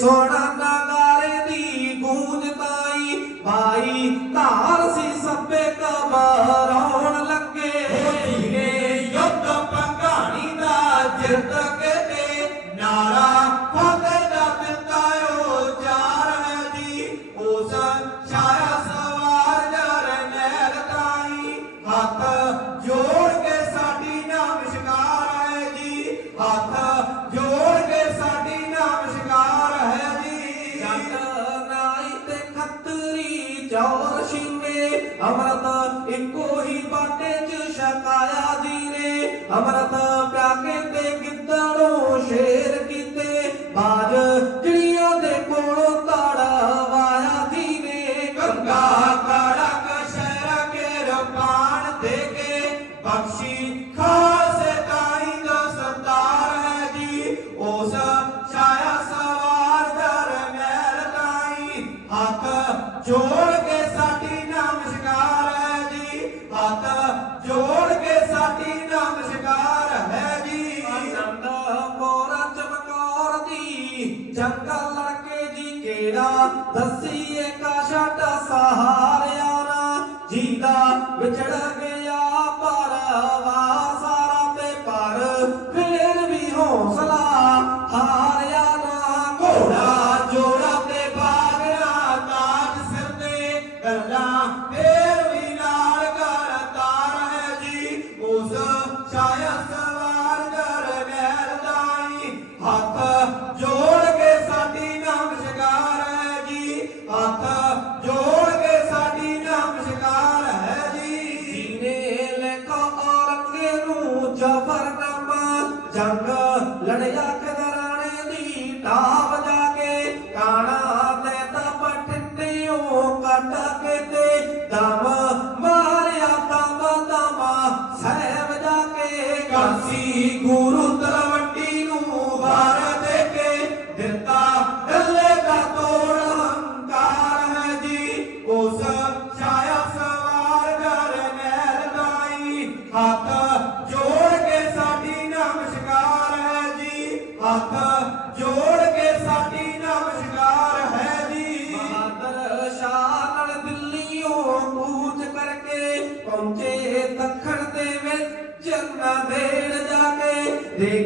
ಸೋಡನ ਚੌਰ ਸ਼ਿੰਗੇ ਅਮਰਤ ਇੱਕੋ ਹੀ ਬਾਟੇ ਚ ਛਕਾਇਆ ਜੀ ਅਮਰਤ ਪਿਆ ਤੇ ਗਿੱਦੜੋਂ ਸ਼ੇਰ ਕੀਤੇ। ਬਾਜ ਚਿੜੀਆਂ ਦੇ ਕੋਲੋਂ ਤਾੜਾ ਵਾਇਆ ਜੀ ਗੰਗਾ ਕਾੜਾ ਕਸ਼ਰ ਕੇ ਰਪਾਨ ਦੇ ਕੇ। ਬਖਸ਼ੀ ਖਾਸੇ ਤਾਈ ਦਾ ਸਰਦਾਰ ਹੈ ਜੀ। ਉਸ ਛਾਇਆ ਸਵਾਰ ਦਰ ਮਹਿਲ ਤਾਈ। ਹੱਥ ਜੋੜ ਕੇ ਲੜਿਆ ਕਦਰਾਣੇ ਦੀ ਢਾਬ ਜਾ ਕੇ, ਕਾਣਾ ਤੇ ਤਪ ਠੰਡਿਓ ਕੱਟ ਕੇ ਤੇ ਦਮ ਮਾਰਿਆ ਦਮ ਦਮ ਸਹਿਬ ਜਾ ਕੇ। ਕਾਸੀ ਗੁਰੂ ਤਲਵੰਡੀ ਨੂੰ ਵਾਰ ਦੇ ਕੇ ਦਿੱਤਾ ਡੱਲੇ ਦਾ ਤੋੜ, ਹੰਕਾਰ ਹੈ ਜੀ। ਉਸ ਛਾਇਆ ਸਵਾਰ ਕਰ ਮਹਿਲ ਦਾਈ, ਹੱਥ ਜੋੜ ਕੇ ਸਾਡੀ ਨਮਸਕਾਰ ਹੈ ਜੀ। ਬਹਾਦਰ ਸ਼ਾਹ ਨਾਲ ਦਿੱਲੀੋਂ ਕੂਚ ਕਰਕੇ ਪਹੁੰਚੇ ਦੱਖਣ ਦੇ ਵਿੱਚ ਨੰਦੇੜ ਜਾ ਕੇ। ਦੇ